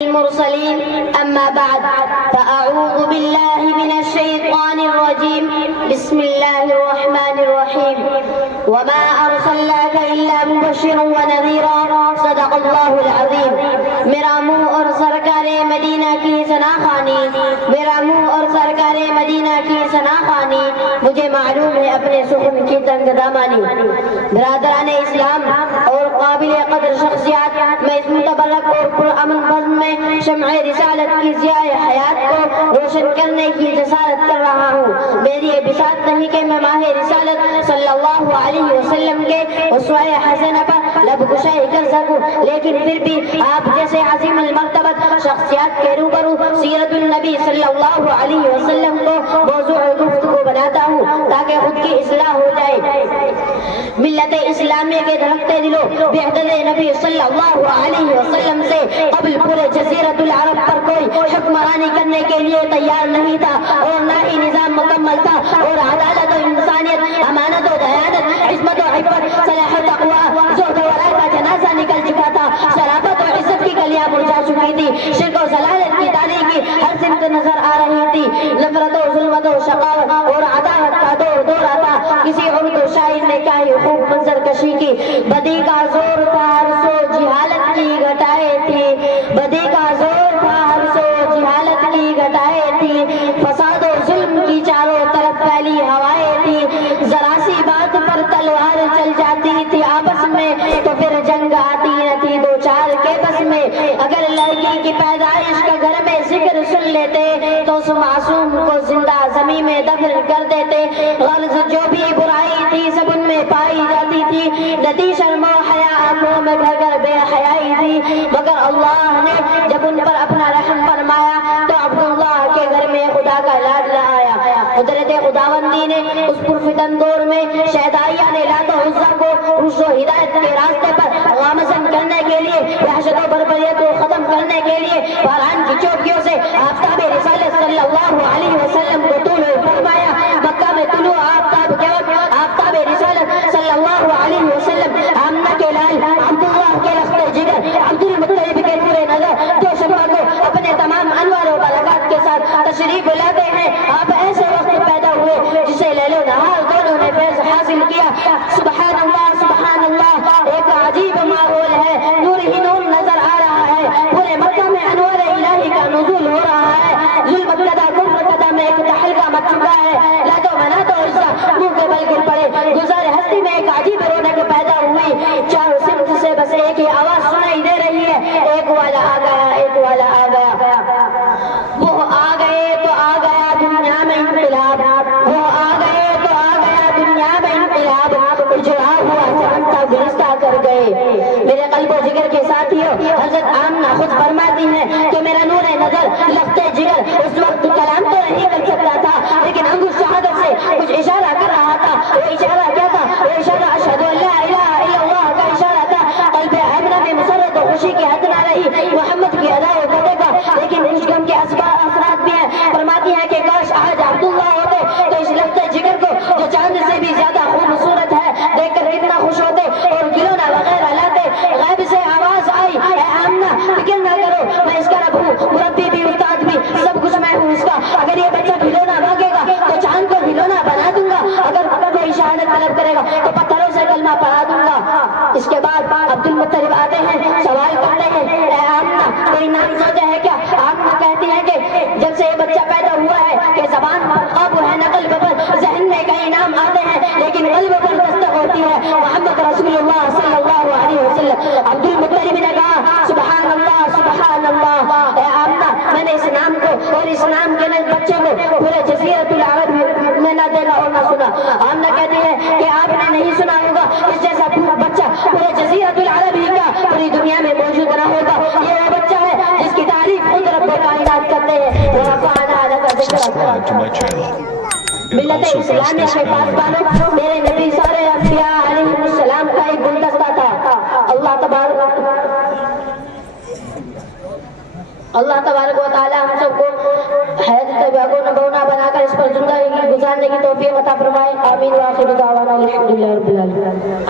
المرسلين أما بعد فأعوذ بالله من الشيطان الرجيم بسم الله الرحمن الرحيم وما أرسلناك إلا مبشرا ونذيرا صدق الله العظيم میرا منہ اور سرکار مدینہ کی ثنا خوانی میرا منہ اور سرکار مدینہ کی ثنا خوانی مجھے معلوم ہے اپنے سخن کی تنگ دامانی برادران اسلام اور قابل قدر شخصیات میں اس متبرک اور پرامن بزم میں شمع رسالت کی ضیاء حیات کو روشن کرنے کی جسارت کر رہا ہوں میری یہ بساط نہیں کہ میں ماہ رسالت صلی اللہ علیہ وسلم کے اسوہ حسنہ پر لب گشائی کر سکوں لیکن پھر بھی آپ جیسے عظیم المرتبت شخصیات کے روبرو سیرت النبی صلی اللہ علیہ وسلم کو موضوع گفتگو بناتا ہوں تاکہ خود کی اصلاح ہو جائے ملت اسلامیہ کے دھڑکتے دلوں بعدد نبی صلی اللہ علیہ وسلم سے قبل پورے جزیرت العرب پر کوئی حکمرانی کرنے کے لیے تیار نہیں تھا اور نہ ہی نظام مکمل تھا اور عدالت و انسانیت امانت و دیانت عصمت و عفت صلاح و تقوی زہد و ورع کا جنازہ نکل چکا تھا شرافت و عزت کی گلیاں مرجھا چکی تھی شرک و ضلالت کی تاریکی ہر سمت نظر آ رہی تھی نفرت و ظلمت و شقاوت اور عداوت کا دور آتا کسی عرد و شاعر نے کیا ہی خوب منظر کشی کی بدی کا زور تھا ہر سو جہالت کی گھٹائے تھی بدی کا زور تھا ہر سو جہالت کی گھٹائے تھی فساد و ظلم کی چاروں طرف پھیلی ہوائیں تھی ذرا سی بات پر تلوار چل جاتی تھی آپس میں تو پھر جنگ آتی نہ تھی دو چار کے بس میں اگر لڑکی کی پیدائش کا گھر میں ذکر سن لیتے تو اس معصوم کو زندہ زمین میں دفن کر دیتے غرض جو بھی برائی تھی سب ان میں پائی جاتی تھی نتی شرم و حیا آنکھوں میں گھر گھر بے حیائی تھی مگر اللہ نے جب ان پر اپنا رحم فرمایا تو عبداللہ کے گھر میں خدا کا لاڈلا آیا قدرت خداوندی نے اس پرفتن دور میں شہدائیہ نے لات و عزا کو رشد و ہدایت کے راستے پر غامزن کرنے کے لیے وحشت و بربریت کو ختم کرنے کے لیے باران کی چوکیوں سے آفتاب رسالت صلی اللہ علیہ وسلم کو طلوع فرمایا مکہ میں طلوع آفتاب کے وقت آفتاب رسالت صلی اللہ علیہ وسلم آمنہ کے لال عبداللہ کے لخت جگر عبد المطلب کے پورے نظر دو شمع کو اپنے تمام انوار و برکات کے ساتھ تشریف لاتے ہیں آپ ایسے وقت پیدا ہوئے جسے لیل و نہار دونوں نے فیض حاصل کیا سبحان اللہ ایک عجیب ماحول ہے نور ہی نور نظر آ رہا ہے پورے مکہ میں انوار الہی کا نزول ہو رہا ہے ظلم قدا کفر قدا میں ایک تحلقہ مچکا ہے لادو منات و عزا منہ کے بل گر پڑے گزار ہستی میں ایک عجیب رونق پیدا ہوئی چاروں سمت سے بس ایک ہی آواز سنائی دے رہی ہے ایک والا آ گیا ایک والا آ گیا وہ آ گئے تو آ گیا دنیا میں انقلاب وہ آ گئے تو آ گیا دنیا میں انقلاب اجڑا ہوا چمنتا گلستہ کر گئے میرے قلب و جگر کے ساتھیوں حضرت آمنہ خود فرماتی ہیں کہ میرا نور نظر لخت جگر اس وقت کلام تو نہیں کر سکتا تھا لیکن انگوش شہادت سے کچھ اشارہ کر رہا تھا وہ اشارہ کیا تھا وہ اشارہ اشہد ان لا الہ الا اللہ کا اشارہ تھا قلب آمنہ میں مسرت و خوشی کی حد نہ رہی محمد کی ادا و فتح کا لیکن خوش غم کے اثرات بھی ہیں فرماتی ہیں کہ کاش آج عبداللہ ہوتے تو اس لخت جگر کو جو چاند سے بھی زیادہ خوبصورت ہے دیکھ کر کتنا خوش ہوتے اور گلونا وغیرہ لاتے غیب سے آواز آئی اے آمنہ فکر نہ کرو میں اس کا رب ہوں مربی بھی استاد بھی سب کچھ میں ہوں اس کا اگر یہ بچہ کھلونا مانگے گا تو چاند کو کھلونا بنا دوں گا اگر کوئی شہادت طلب کرے گا تو پتھروں سے کلمہ پڑھا دوں گا اس کے بعد عبد المطلب آتے ہیں سوال کرتے ہیں اے آمنہ کوئی نام سوچا ہے کیا آمنہ کہتی ہیں کہ جب سے یہ بچہ پیدا ہوا ہے کہ زبان پر قابو ہے نقل پر ذہن میں کئی نام آتے ہیں لیکن قلب پر دستک ہوتی ہے محمد رسول اللہ صلی اللہ علیہ وسلم عبد المطلب نے کہا سبحان اللہ اے آمنہ میں نے اس نام کو اور اس نام کے بچے کو پورے جزیرت العرب میں نہ دیکھا اور نہ سنا آمنہ کہتی ہے کہ آپ نے نہیں سنا ہوگا اس جیسا بچہ پورے جزیرت العرب ہی کا پوری دنیا میں موجود نہ ہوگا یہ وہ بچہ ہے جس کی تعریف خود رب کائنات کرتے ہیں Subscribe to my channel. And ملت also press اسلامیہ this کے bell icon. پاسبانوں میرے نبی سارے انبیاء علیہ السلام کا ایک گلدستہ تھا اللہ تبارک و تعالی ہم سب کو حیات طیبہ کو نبونا بنا کر اس پر زندگی گزارنے کی توفیق عطا فرمائے آمین وآخر دعوانا الحمدللہ رب العالمین